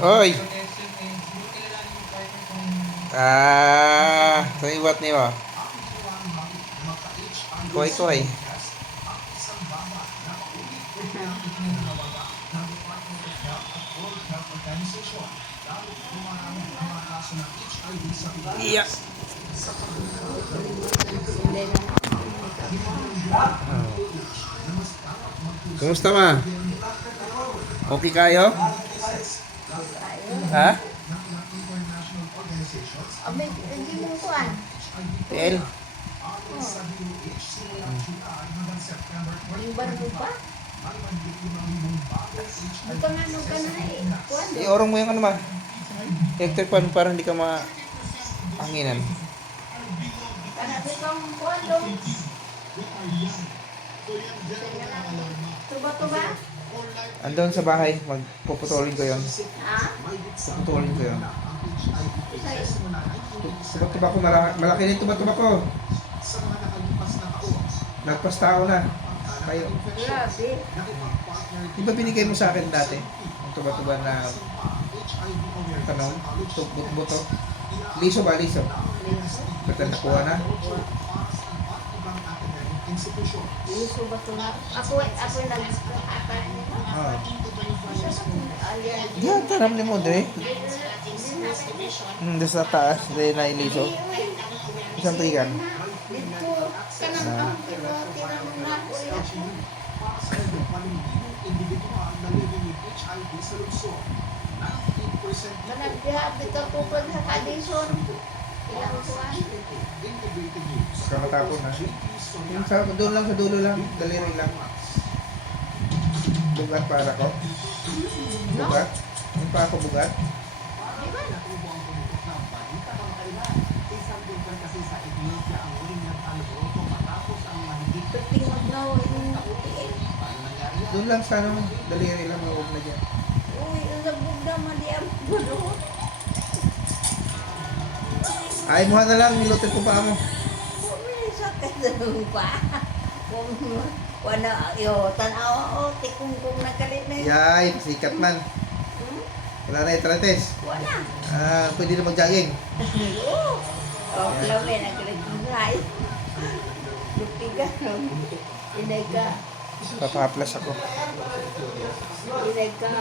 Oy! So iwat niyo. Koy. Iya. Kumusta ma? Okay kayo? Ha? Abay, hindi mo kuhan. TL? Yung barbo pa? Bukan ano ka na eh. Kuhan doon. Orong mo yung ano ma? Electric fan para hindi ka hanginan. Kanabi kang kuhan doon. Tuba-tuba? Andun sa bahay, magpuputulin ko yon. Ha? Puputulin ko yon. Say, Tuba ko, malaki din tuba ko. Nagpas tao na. Kayo. grabe. Di ba binigay mo sa akin dati? Ang tuba na tanong, buto. Liso ba, liso? Ba't na nakuha na? Iso ba ito na? Ako nag-akan nila. Oo. Alyan. Yan, tanam ni mo, Dre. Doon sa taas, Dre na iliso. Isang tigan. Dito, kanang tinanong na ako yun. Nag-habit ako pag sa kadison. Ilang kuhan. Baka matapon na. Yung doon lang sa dulo lang, daliri lang. Bugat para ko. Bugat. Yung pa ako bugat. Di ba? Pagting magnaw yung nakutiin. Doon lang sa ano, daliri lang, huwag na dyan. Uy, ang labog naman di ang bulo. Ay, muha na lang, nilutin ko pa mo. Pumilisot ka sa lupa. Kung wala, tanaw ako, tikong nagkalit na yun. Yay, sikat man. Wala na yung trates. Wala. Pwede na mag-jogging. Oo. Oh, klawe, nagkalit-kulay. Lupiga, no? Inay ka. Papahaplas ako. Inay ka.